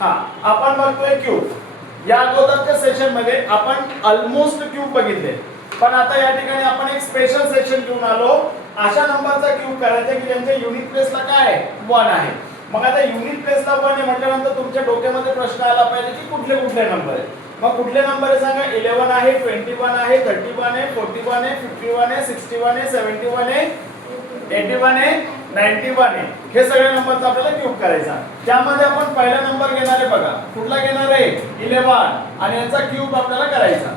हा आपण बघतोय क्यूब। या अगोदरच्या सेशन मध्ये आपण ऑलमोस्ट क्यूब बघितले, पण आता या ठिकाणी आपण एक स्पेशल सेशन घेऊन आलो। अशा नंबरचा क्यूब करायचा की ज्यांच्या युनिट प्लेसला काय आहे 1 आहे। मग आता युनिट प्लेसला 1 आहे म्हटल्यानंतर तुमच्या डोक्यामध्ये प्रश्न आला पाहिजे की कुठले कुठले नंबर आहेत। मग कुठले नंबर आहे सांगा। 11 आहे, 21 आहे, 31 आहे, 41 आहे, 51 आहे, 61 आहे, 71 आहे, 81 आहे, 91 आहे। हे सगळे नंबरचा आपल्याला क्यूब करायचा। त्यामध्ये आपण पहिला नंबर घेणार आहे बघा, कुठला घेणार आहे 11 आणि याचा क्यूब आपल्याला करायचा।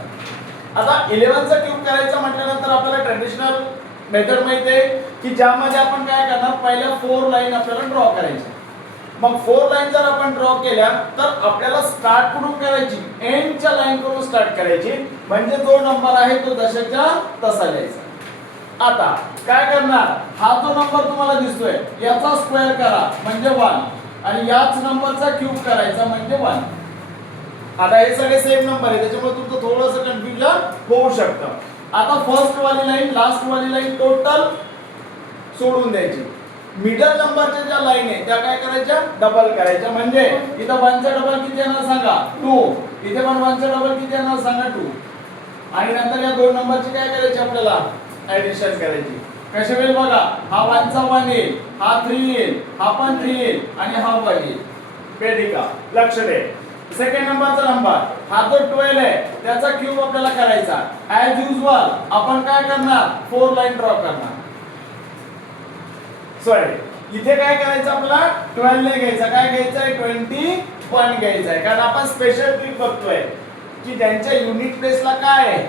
आता 11 चा क्यूब करायचा म्हटल्यानंतर आपल्याला ट्रेडिशनल मेथड माहिती आहे की ज्यामध्ये आपण काय करणार, पहिल्या 4 लाईन आपल्याला ड्रॉ करायच्या। मग 4 लाईन जर आपण ड्रॉ केल्या तर आपल्याला स्टार्ट कुठून करायची, एंडच्या लाईन करून स्टार्ट करायची, म्हणजे जो नंबर आहे तो जशाच्या तसा लिहायचा। आता काय करणार, हा जो नंबर तुम्हाला दिसतोय याचा स्क्वेअर करा म्हणजे 1 आणि याच नंबरचा क्यूब करायचा म्हणजे 1। आता हे सगळे सेम नंबर आहे त्याच्यामुळे तुमचं थोडंसं कन्फ्युजन होऊ शकतं। आता फर्स्ट वाली लाईन लास्ट वाली लाईन टोटल सोडून द्यायची। मिडल नंबरच्या ज्या लाईन आहे त्या काय करायच्या, डबल करायच्या। म्हणजे इथं 1 चा डबल किती येणार सांगा 2, इथे पण 1 चा डबल किती येणार सांगा 2, आणि नंतर या दोन नंबरची काय करायची आपल्याला ऍडिशन करायची। कसे वेळ बघा, हा 1 चा 1 येईल, हा 3 येईल, हा पण 3 येईल आणि हा 1 येईल। बेडिका लक्ष दे। सेकंड नंबरचा नंबर हा जो 12 आहे त्याचा क्यूब आपल्याला करायचा। ऍज युजुअल आपण काय करणार, 4 लाईन ड्रॉ करणार। सॉरी, इथे काय करायचं आपल्याला 12 नाही घ्यायचा, काय घ्यायचं आहे 21 घ्यायचा आहे। कारण आपण स्पेशल ट्रिक बघतोय की ज्यांच्या युनिट प्लेसला काय आहे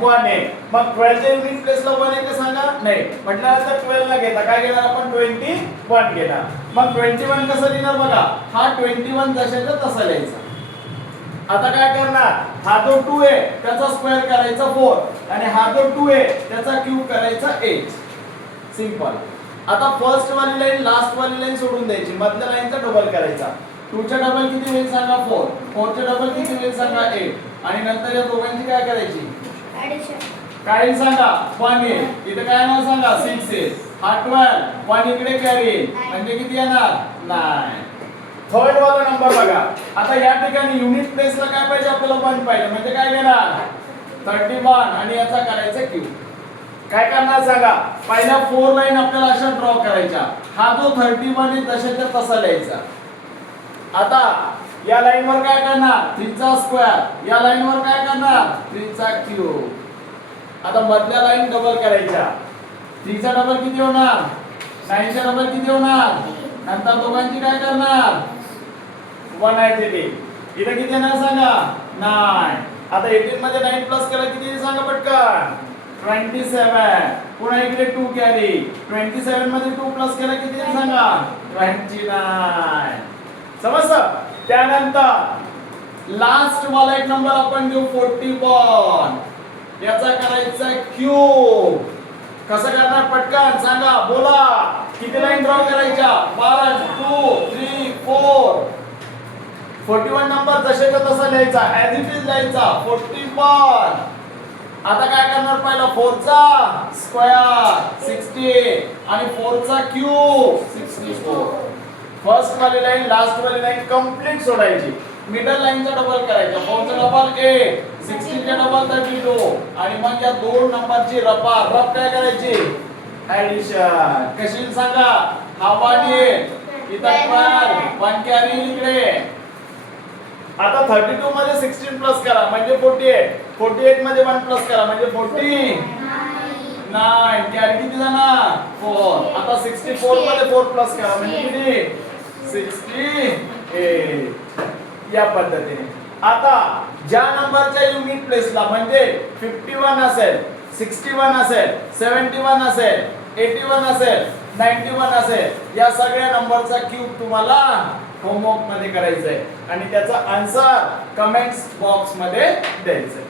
1 आहे। मग 12 च्या युनिट प्लेसला 1 आहे का सांगा, नाही म्हटल्यानंतर 12 ला घेता काय घेणार आपण 21 घेणार। मग 21 कसं लिहिणार बघा, हा 21 जशाचा तसा लिहायचा। आता काय करणार, हा जो 2 आहे त्याचा स्क्वेअर करायचा 4 आणि हा जो 2 आहे त्याचा क्यूब करायचा 8। सिंपल। आता फर्स्ट वाली लाईन लास्ट वाली लाईन सोडून द्यायची, मधल्या लाईनचा डबल करायचा। 2 चा डबल किती होईल सांगा 4, 4 चा डबल किती होईल सांगा 8 आणि नंतर या दोघांची काय करायची ऍडिशन। काय सांगा 1 येईल, इथे काय नाव सांगा 6 येईल, हा 12 1 इकडे कॅरी येईल म्हणजे किती येणार 9। थर्ड वाला नंबर बघा। आता या ठिकाणी युनिट प्लेसला काय पाहिजे आपल्याला 1 पाहिजे, म्हणजे काय घेणार 31 आणि याचा करायचा क्यूब। काय करणार सांगा, पहिल्या 4 लाईन आपल्याला अशा ड्रॉ करायच्या। हा जो 31 आहे तशाच्या तसा लिहायचा। आता या लाईन वर काय करणार 3 चा स्क्वेअर, या लाईन वर काय करणार 3 चा क्यूब। आता मधल्या लाईन डबल करायच्या। 3 चा डबल किती होणार 9 चा डबल किती होणार, नंतर दोघांची काय करणार 1 आहे तिथे, इथे किती येणार सांगा 9। आता 18 मध्ये 9 प्लस केला किती सांगा पटकन 27, पुन्हा इकडे 2 कॅरी, 27 मध्ये 2 प्लस केला किती सांगा 29। समजलं। त्यानंतर लास्ट वाला एक नंबर आपण घेऊ 41, याचा करायचा क्यूब। कसं करणार पटकन सांगा, बोला किती लाईन ड्रॉ करायच्या 1 2 3 4। 41 नंबर जशाचा तसा लिहायचा, ऍज इट इज लिहायचा 41। आता काय करणार, पहिला 4 चा स्क्वेअर 60 आणि 4 चा क्यूब 64। फर्स्ट वाली लाईन लास्ट वाली लाईन कंप्लीट सोडायची, मिडल लाईनचा डबल करायचा। 4 चा डबल 8, 16 चा डबल 32 आणि मग या दोन नंबरची रप काय करायची ऍडिशन। कशी सांगा, हा 1 येईल, इथं 12 1 कॅरी इकडे। आता 32 मध्ये 16 प्लस करा म्हणजे 48, 48 मध्ये 1 प्लस करा म्हणजे 49, कॅरी किती जाणार 4। आता 64 मध्ये 4 प्लस करा म्हणजे किती 68। या पद्धतीने आता ज्या नंबरच्या युनिट प्लेसला म्हणजे 51 असेल, 61 असेल, 71 असेल, 81 असेल, 91 असेल, या सगळ्या नंबरचा क्यूब तुम्हाला होमवर्क मध्ये करायचा आहे आणि त्याचा आन्सर कमेंट्स बॉक्स मध्ये द्यायचा आहे।